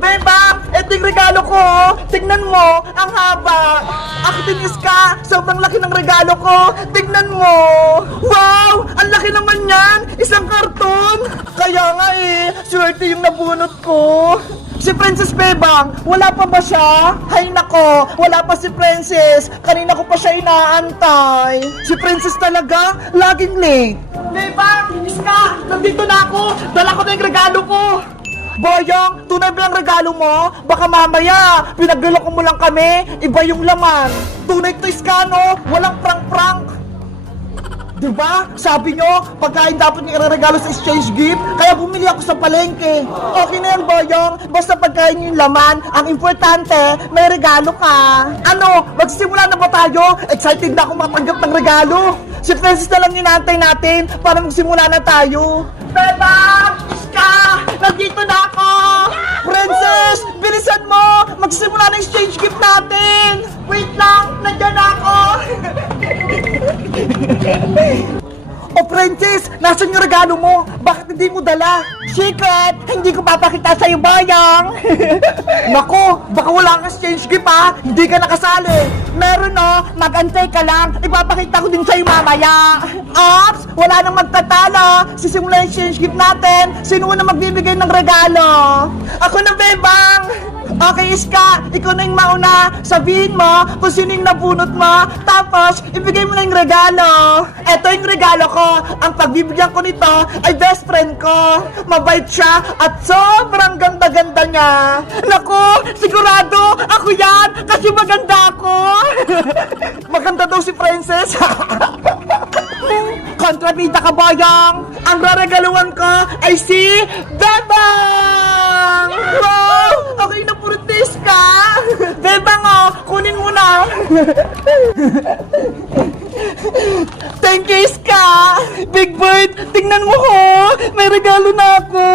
Bebang, eto yung regalo ko. Tignan mo, ang haba. Ako din, Iska, sobrang laki ng regalo ko. Tignan mo. Wow, ang laki naman yan. Isang karton. Kaya nga swerte yung nabunot ko. Si Princess Bebang, wala pa ba siya? Hay nako, wala pa si Princess. Kanina ko pa siya inaantay. Si Princess talaga, laging late. Bebang, Iska, nandito na ako. Dala ko na yung regalo ko. Boyong, tunay ba ang regalo mo? Baka mamaya, pinagluloko mo lang kami. Iba yung laman. Tunay to, Iska, no? Walang prank-prank. Diba? Sabi nyo, pagkain dapat yung ireregalo sa exchange gift, kaya bumili ako sa palengke. Okay na yan, Boyong. Basta pagkain yung laman, ang importante, may regalo ka. Ano, magsisimula na ba tayo? Excited na ako matanggap ng regalo. Si Princess na lang inaantay natin para magsimula na tayo. Beba! Iska! Nandito na ako! Princess! Bilisan mo! Magsisimula na exchange gift natin! Wait lang! Nandiyan na ako! Oh, Princess! Nasaan yung regalo mo? Bakit hindi mo dala? Secret! Hindi ko papakita sa'yo, Boyong! Nako! Baka wala kang exchange gift, ha? Hindi ka nakasali! Meron, no? Mag-antay ka lang! Ipapakita ko din sa'yo mamaya! Ops! Wala nang magtatalo! Sisimula yung exchange gift natin! Sino na magbibigay ng regalo? Ako na, Bebang! Okay, Iska, ikaw na yung mauna. Sabihin mo kung sino yung nabunot mo. Tapos, ibigay mo na yung regalo. Eto yung regalo ko. Ang pagbibigyan ko nito ay best friend ko. Mabait siya at sobrang ganda-ganda niya. Naku, sigurado ako yan kasi maganda ako. Maganda daw si Princess. Kontrabida ka, Boyong. Ang reregaluhan ko ay si Bebang! Wow! Okay na, puritis ka! Bebang, kunin mo na! Thank you, Iska! Big Bird, tingnan mo ko! May regalo na ako!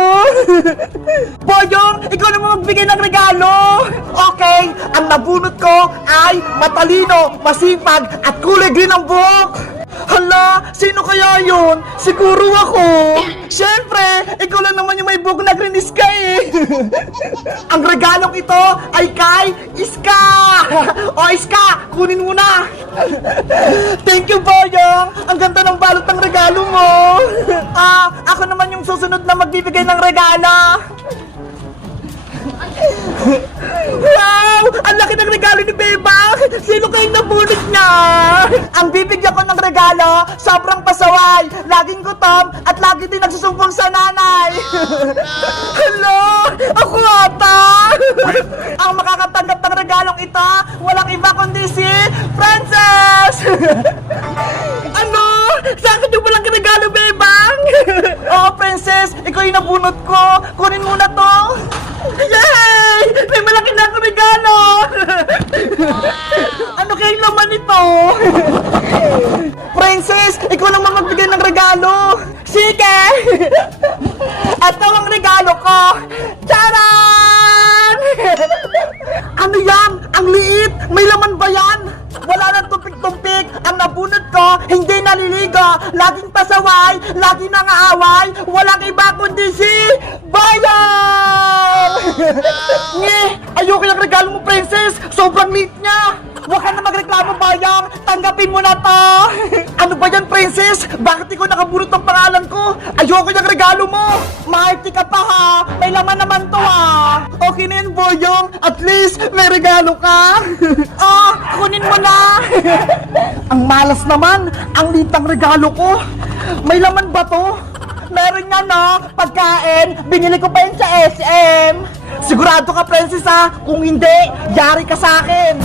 Boyong, ikaw naman magbigay ng regalo! Okay, ang nabunot ko ay matalino, masipag, at kulay green ang buhok! Hala, sino kaya yun? Siguro ako. Siyempre, ikaw lang naman yung may buhok na green, Iska eh. Ang regalong ito ay kay Iska. O Iska, kunin mo na. Thank you, Boyong. Ang ganda ng balot ng regalo mo. Ako naman yung susunod na magbibigay ng regalo. Wow! Ang laki ng regalo ni Bebang! Sino kayong nabunot niya? Ang bibigyan ko ng regalo, sobrang pasaway, laging gutom, at lagi din nagsusumbong sa nanay. Hello! Ako ata! Ang makakatanggap ng regalong ito, walang iba kundi si Princess! Ano? Saan ka yung walang regalo, Bebang? Oh, Princess, ikaw yung nabunot ko. Kunin mo na to. Yay! May malaki na akong regalo! Ano kayong laman ito? Princess, ikaw naman magbigay ng regalo! Sige! Ito ang regalo ko! Charan! Ano yan? Ang liit! May laman ba yan? Wala nang tumpik-tumpik! Ang nabunot ko, hindi naliligo! Laging pasaway! Laging nangaaway! Walang iba kundi si Boyong! Ayoko yung regalo mo, Princess! Sobrang liit niya! Huwag ka na magreklamo, Boyong! Tanggapin mo na to! Ano ba yan, Princess? Bakit ikaw nakabunot ng pangalan ko? Ayoko yung regalo mo! Maharti ka pa, ha? May laman naman to, ha? Okay na yan, Boyong! At least, may regalo ka! Kunin mo na! Ang malas naman! Ang litang regalo ko! May laman ba to? Meron nga, no? Pagkain, binili ko pa yun sa SM. Sigurado ka, Princess, ha? Kung hindi, yari ka sa akin.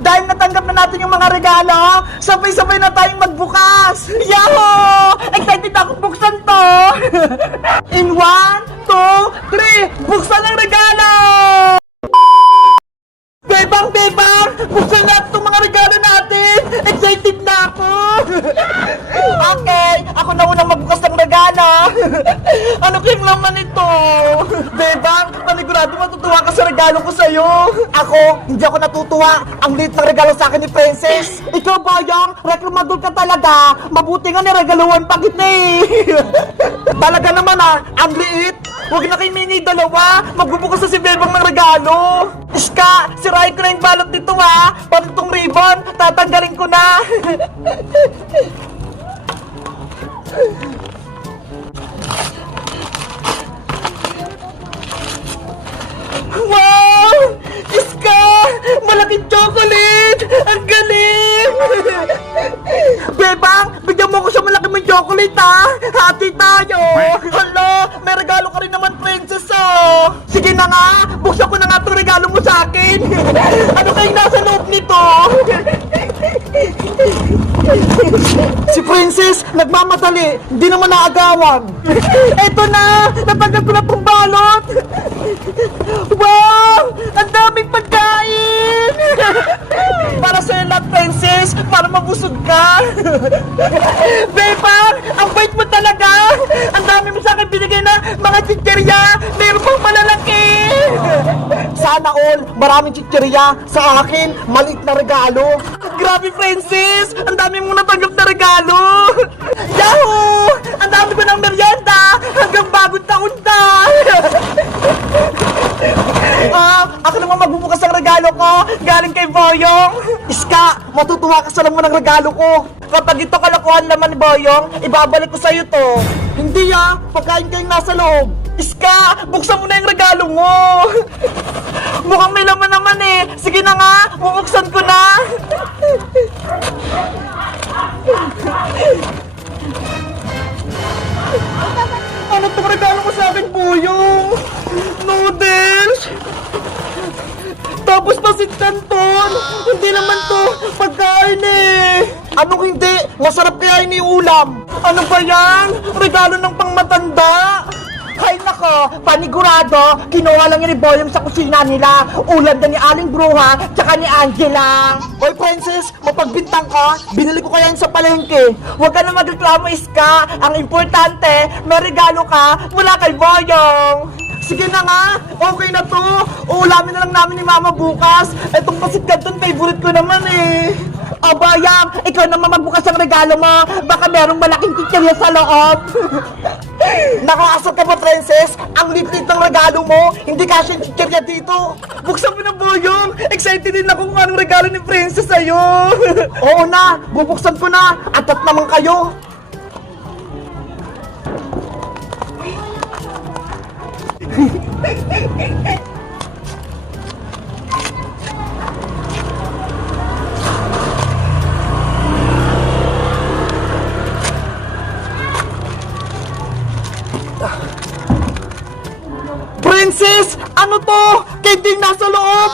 Dahil natanggap na natin yung mga regalo, sabay-sabay na tayong magbukas. Yahoo! Excited akong buksan to. In 1, 2, 3, buksan ang regalo! Bebang, Bebang! Buksan natin itong mga regalo natin! Excited na ako! Okay, ako na unang magbukas ng regalo! Ano kayong laman ito? Bebang, panigurado Sigurado matutuwa ka sa regalo ko sa'yo. Ako, hindi ako natutuwa. Ang liit ng regalo sa akin ni Princess. Ikaw, Boyong, reklamador ka talaga. Mabuti nga niregaluhan pa kita eh. Talaga naman ang liit. Huwag na kayo mini dalawa. Magbubukas na si Bebang ng regalo. Iska, sirahin ko na yung balot nito Pati itong ribbon, tatanggalin ko na. Wow! Iska! Malaking chocolate! Ang galing! Bebang, bigyan mo ko siya malaki mong chocolate Hati tayo! Hala, may regalo ka rin naman, Princess Sige na nga, buksan ko na nga itong regalo mo sa akin! Ano kayong nasa loob nito? Si Princess, nagmamadali, hindi naman naagawan. Eto na, natanggal ko na itong balot. Wow! Ang daming pagkain! Para sa'yo lahat, Princess, para mabusog ka. Bebang, ang bait mo talaga. Ang dami mo sa akin binigay na mga chichirya. Meron pang malalaki. Sana all, maraming chichirya. Sa akin, maliit na regalo. Grabe, Princess! Ang dami mong natanggap na regalo! Yahoo! Ang dami ko ng merienda! Hanggang bagong taon na! Ako naman magbubukas ang regalo ko! Galing kay Boyong! Iska, matutuwa ka sa laman ng regalo ko! Kapag ito kalokohan naman ni Boyong, ibabalik ko sa'yo to! Hindi pagkain kayong nasa loob! Iska, buksan mo na yung regalo mo! Mukhang may laman naman Sige na nga, bubuksan ko na! Ano itong regalo ko sa akin, Boyong? Noodles! Tapos pasit canton! Hindi naman to pagkain Anong hindi? Masarap kaya iniulam! Ano ba yan? Regalo ng pangmatanda! Hay nako, panigurado, kinuha lang ni Boyong sa kusina nila. Ulam na ni Aling Bruha, tsaka ni Angela. Hoy Princess, mapagbintang ka, binili ko kaya yun sa palengke. Huwag ka na magreklamo, Iska. Ang importante, may regalo ka mula kay Boyong. Sige na nga, okay na to. Uulamin na lang namin ni Mama bukas. Etong pasit canton, favorite ko naman O Boyong, ikaw naman magbukas ang regalo mo. Baka merong malaking chichirya sa loob. Nakaasar ka ba, Princess? Ang liit-liit ng regalo mo. Hindi kasi yung chichirya dito. Buksan mo na, Boyong. Excited din ako kung anong regalo ni Princess sa'yo. Oo na, bubuksan ko na. Atat naman kayo. Princess! Ano to? Candy nasa loob!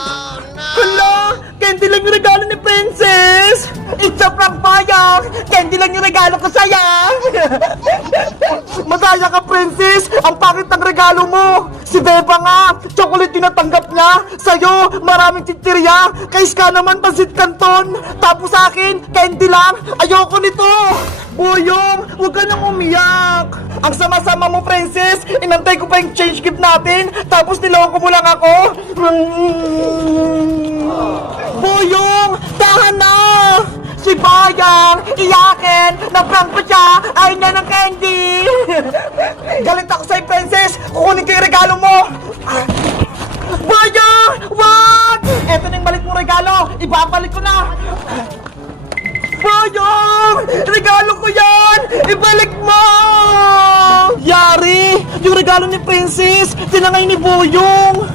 Hala! Candy lang yung regalo ni Princess! It's a prank, Boyong! Candy lang yung regalo ko sa'yo! Masaya ka, Princess! Ang pangit ng regalo mo! Si Beba nga! Chocolate yung natanggap niya! Sa'yo, maraming chichirya! Kay Iska naman, pasit canton! Tapos sa akin, candy lang! Ayoko nito! Boyong, huwag ka nang umiyak! Ang sama-sama mo, Princess! Inantay ko pa yung change gift natin! Tapos niloko mo lang ako! Boyong! Tahan na! Si Boyong! Iyakin! Na-prank pa siya! Ayaw niya ng candy! Galit ako sa'yo, Princess! Kukunin ko yung regalo mo! Boyong! Wag! Eto na yung balik mong regalo! Ibabalik ko na! Boyong! Regalo ko yan! Ibalik mo! Yari! Yung regalo ni Princess, tinangay ni Boyong!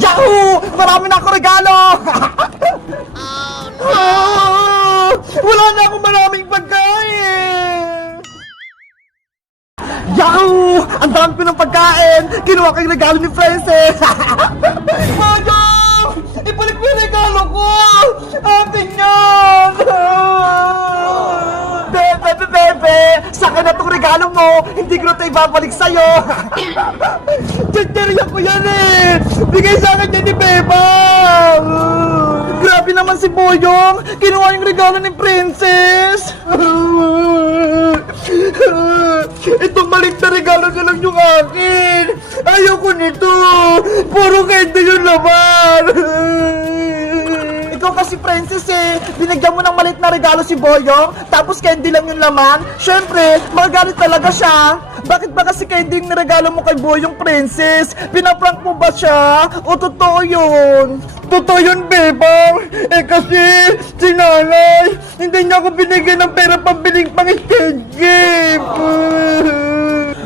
Yahoo! Marami na ako regalo! Wala na akong maraming pagkain! Yahoo! Ang dami ko ng pagkain! Kinuha ko yung regalo ni Princess! Boyong! Ibalik mo yung regalo ko! Atin yan! Bebe! Saka na itong regalo mo! Hindi ko na ito ibabalik sa'yo! Chichirya ko yan Bigay sa akin yan ni Beba! Grabe naman si Boyong! Kinuha yung regalo ni Princess! Itong maliit na regalo na lang yung akin! Ayoko nito! Puro candy yung laman! Ikaw kasi, Princess, binigyan mo ng maliit na regalo si Boyong, tapos candy lang yung laman. Syempre, magagalit talaga siya. Bakit ba kasi candy yung niregalo mo kay Boyong, Princess? Pinaprank mo ba siya? O totoo yun? Totoo yun, Bebang. Kasi si nanay, hindi niya ako binigyan ng pera pambiling pang-skate game.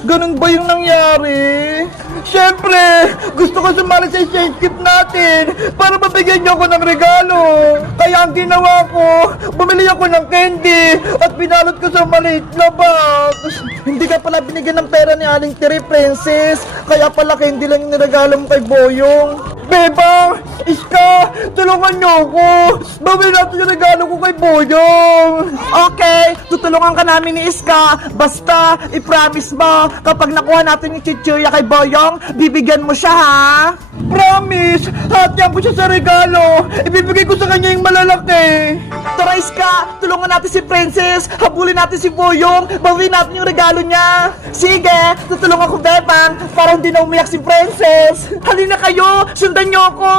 Ganun ba yung nangyari? Siyempre, gusto ko sumali sa skate game natin para mabigyan niyo ako ng regalo. Kaya ang ginawa ko, bumili ako ng candy at binalot ko sa maliit na box. Hindi ka pala binigyan ng pera ni Aling Tiri, Princess. Kaya pala candy lang yung niregalo mo kay Boyong. Bebang! Iska! Tulungan niyo ako! Bawin natin yung regalo ko kay Boyong! Okay! Tutulungan ka namin ni Iska! Basta, i-promise mo, kapag nakuha natin yung chichirya kay Boyong, bibigyan mo siya, ha? Promise! Hatiyan ko siya sa regalo! Ibibigay ko sa kanya yung malalaki! Tara, Iska! Tulungan natin si Princess! Habulin natin si Boyong! Bawin natin yung regalo niya! Sige! Tutulungan ko, Bebang! Para hindi na umiyak si Princess! Halina kayo! Sundan niyo ako!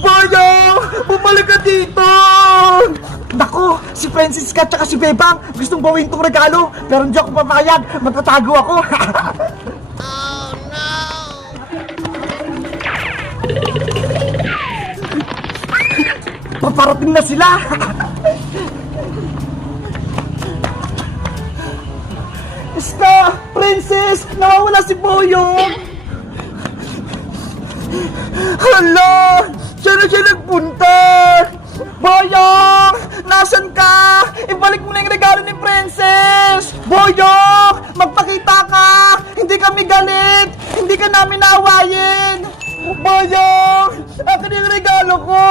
Boyong! Bumalik ka dito! Naku! Si Francisca at si Bebang gustong bawin tong regalo pero hindi ako papayag! Matatago ako! Oh no! Paparating na sila! Iska! Princess! Nawawala si Boyong! Hala! Saan na siya nagpunta? Boyong! Nasaan ka? Ibalik mo na yung regalo ni Princess! Boyong! Magpakita ka! Hindi kami galit! Hindi ka namin naawayin! Boyong! Akin yung regalo ko!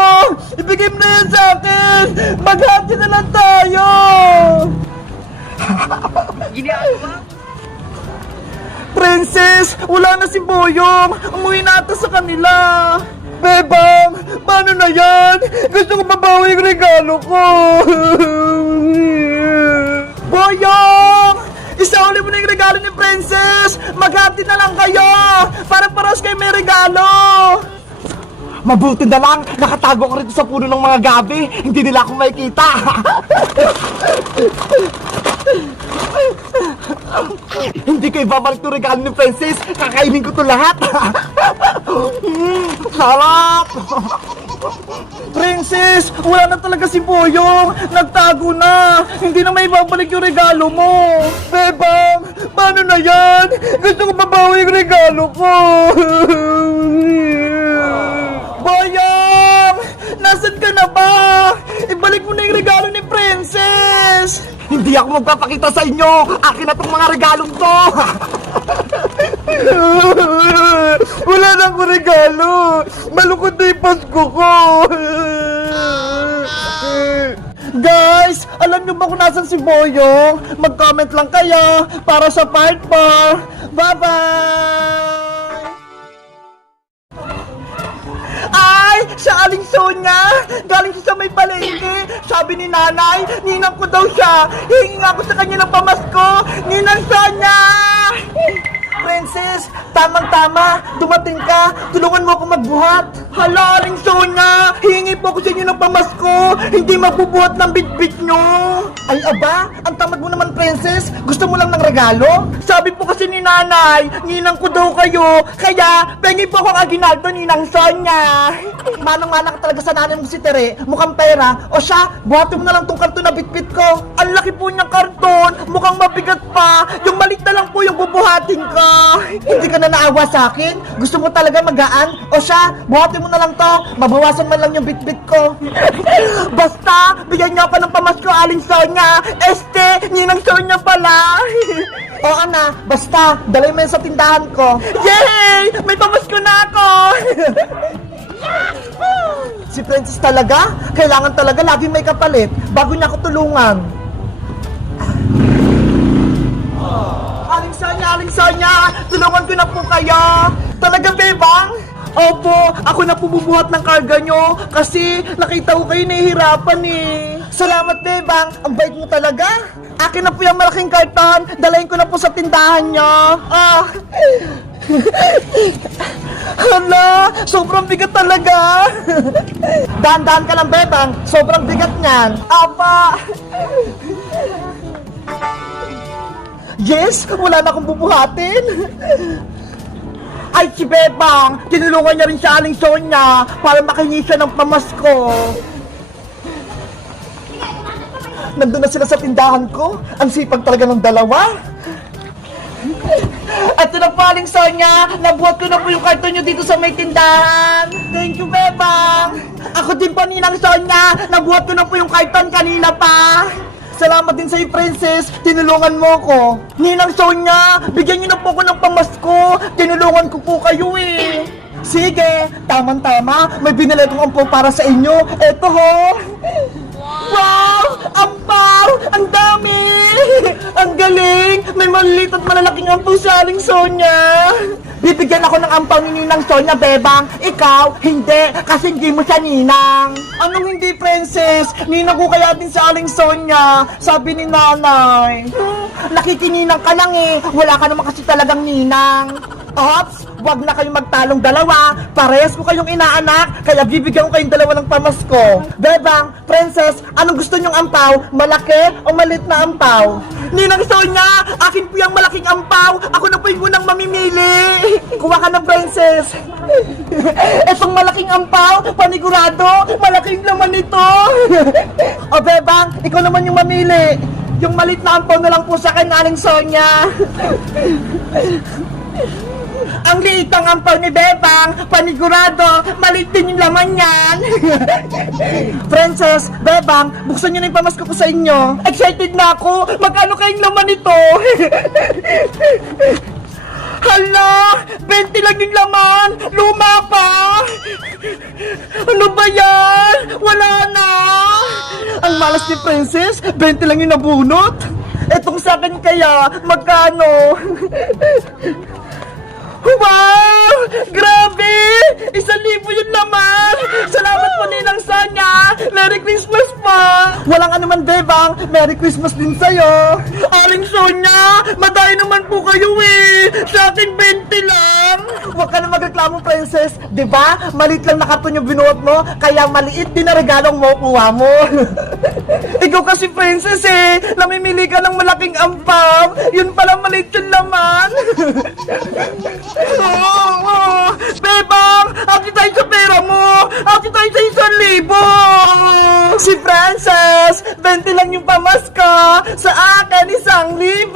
Ibigay mo na yan sa akin! Maghati na lang tayo! Princess! Wala na si Boyong! Umuwi na ata sa kanila! Bebang! Paano na yan? Gusto ko mabawi yung regalo ko! Boyong! Isauli mo na yung regalo ni Princess! Maghati na lang kayo! Para paras kayo may regalo! Mabuti na lang! Nakatago ko rito sa puno ng mga gabi! Hindi nila ako makikita! Hindi ko ibabalik itong regalo ni Princess! Kakainin ko ito lahat! Sarap! Princess! Wala na talaga si Boyong! Nagtago na! Hindi na may ibabalik yung regalo mo! Bebang! Paano na yan? Gusto ko mabawi yung regalo ko! Boyong! Nasaan ka na ba? Ibalik mo na yung regalo ni Princess! Hindi ako magpapakita sa inyo! Akin na tong mga regalong to! Wala na akong regalo! Malungkot na yung Pasko ko! Guys! Alam niyo ba kung nasan si Boyong? Mag-comment lang kayo para sa part 4! Bye-bye! Ay! Siya Aling Sonia! Galing siya sa may palengke! Sabi ni nanay, ninang ko daw siya! Hihingi nga ako sa kanya ng pamasko! Ninang Sonia! Princess, tamang-tama! Dumating ka! Tulungan mo ako magbuhat! Hala, Aling Sonia! Hihingi po ako sa inyo ng pamasko! Hindi magbubuhat ng bitbit nyo! Ay aba, ang tamad mo naman, Princess! Gusto mo lang ng regalo? Sabi po kasi ni nanay, ninang ko daw kayo! Kaya, pengi po akong aginaldo, Ninang Sonia! Manang-mana ka talaga sa nanay mo si Tere, mukhang pera. O siya, buhatin mo na lang tong karton na bitbit ko. Ang laki po niyang karton, mukhang mabigat pa. Yung malit na lang po yung bubuhatin ko. Hindi ka na naawa sa akin? Gusto mo talaga magaan? O siya, buhatin mo na lang to. Mabawasan man lang yung bitbit ko. Basta, bigyan niyo ako ng pamasko, Aling Sonia. Ninang Sonia pala. Oo na, basta, dalay mo yan sa tindahan ko. Yay! May pamasko na ako! Si Princess talaga? Kailangan talaga lagi may kapalit bago niya ako tulungan. Aling Sonia, tulungan ko na po kayo. Talaga, Bebang? Opo, ako na po bubuhat ng karga nyo kasi nakita ko kayo nahihirapan eh. Salamat, Bebang. Ang bait mo talaga. Akin na po yung malaking karton. Dalayin ko na po sa tindahan nyo. Hala, sobrang bigat talaga. Dahan-dahan ka lang, Bebang. Sobrang bigat niyan. Apa. Yes, wala na akong bubuhatin. Ay, si Bebang, tinulungan niya rin si Aling Sonia para makinis siya ng pamasko. Nandun na sila sa tindahan ko. Ang sipag talaga ng dalawa. At ito na po, Aling Sonia, nabuhat ko na po yung karton nyo dito sa may tindahan. Thank you, Bebang. Ako din po, Ninang Sonia, nabuhat ko na po yung karton kanina pa. Salamat din sa'yo, Princess. Tinulungan mo ko. Ninang Sonia, bigyan niyo na po ako ng pamasko. Tinulungan ko po kayo eh. Sige, tamang-tama. May binili kong ampaw para sa inyo. Eto ho. Wow! Ampaw! Ang dami! Ang galing! May maliit at malalaking ampaw sa Aling Sonia. Bibigyan ako ng ampaw ni Ninang Sonia, Bebang. Ikaw, hindi. Kasi hindi mo siya ninang. Anong hindi, Princess? Ninang ko kaya din sa Aling Sonia. Sabi ni Nanay. Nakikininang ka lang eh. Wala ka naman kasi talagang ninang. Ops! Wag na kayong magtalong dalawa. Parehas ko kayong inaanak. Kaya bibigyan ko kayong dalawa ng pamasko. Bebang, Princess, anong gusto nyong ampaw? Malaki o maliit na ampaw? Ninang Sonia, akin po yung malaking ampaw. Ako na po yung unang mamimili. Kuha ka ng, Princess. Etong malaking ampaw, panigurado, malaking laman nito. O Bebang, ikaw naman yung mamili. Yung maliit na ampaw na lang po sa akin, Aling Sonia. Ang liit ng ampaw ni Bebang, panigurado, maliit din yung laman yan. Princess, Bebang, buksan nyo na yung pamasko ko sa inyo. Excited na ako, magkano kayong laman nito? Hala, 20 lang yung laman, luma pa. Ano ba yan? Wala na. Ang malas ni Princess, 20 lang yung nabunot. Etong sa akin kaya, magkano? Wow! Grabe! 1,000 yung laman! Salamat po, Ninang Sonia! Merry Christmas pa! Walang anuman, Bebang! Merry Christmas din sa'yo! Aling Sonia! Madaya naman po kayo eh! Sa akin 20 lang! Huwag ka na magreklamo, Princess! Diba? Maliit lang na karton yung binuot mo, kaya maliit din na regalong mo kuha mo! Ikaw kasi, Princess eh! Namimili ka ng malaking ampaw! Yun pala maliit yung laman! Bebang! Aki tayo sa pera mo! Aki tayo sa 1,000! Si Princess! 20 lang yung pamaska! Sa akin, 1,000!